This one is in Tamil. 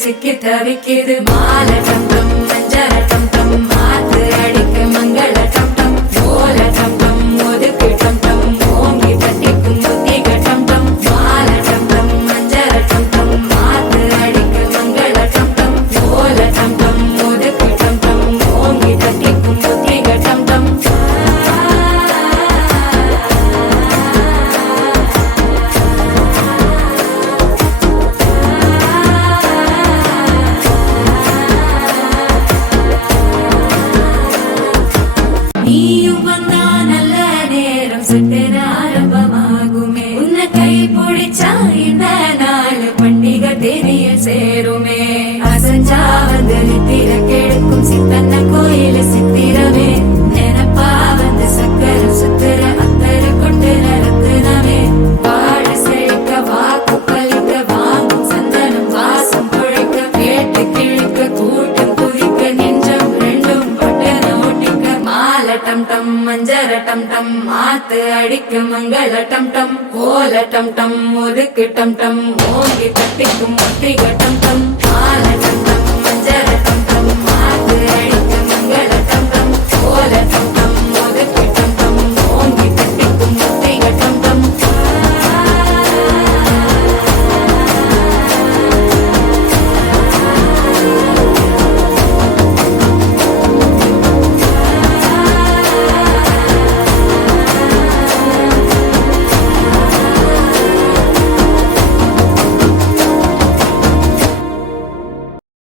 சிக்கி தவிக்குது மால டம் டம் மஞ்சள டம் டம் மாத்து அடிக்க மங்கள டம் டம் ஓல டம் டம் ஒதுக்கு டம் டம் ஓங்கி தட்டிக்கும் புத்திக டம் டம் மால டம் டம் மஞ்சள டம் டம் மாத்து அடிக்க மங்கள டம் டம் ஓல டம் டம் ஒதுக்கு டம் டம் ஓங்கி தட்டிக்கும் புத்திக டம் டம் நீயும் வந்தா நல்ல நேரம் சட்டென ஆரம்பமாகுமே உன்னை கை பிடிச்சா இந்த நாள் பண்டிகை தேதியில் சேருமே அசஞ்சா வந்து நித்திர கெடுக்கும் சித்தன்ன கோயில சித்திரமே நினைப்பா வந்து சக்கர சுத்துற அத்தர கொண்டு நடத்துனவே வாழ செழிக்க வாக்கு பலிக்க வாங்கும் சந்தனம் வாசம் குழைக்க கேட்டு கிழிக்க கூட்டம் குதிக்க நெஞ்சம் ரெண்டும் பட்டன ஒட்டிக்க மால டம் டம் மஞ்சர டம் டம் மாத்து அடிக்க மங்கள டம் டம் ஓல டம் டம் ஒதுக்கு டம் டம் ஓங்கி தட்டிக்கும் ஒத்திக டம் டம் மால டம் டம் மஞ்சர டம்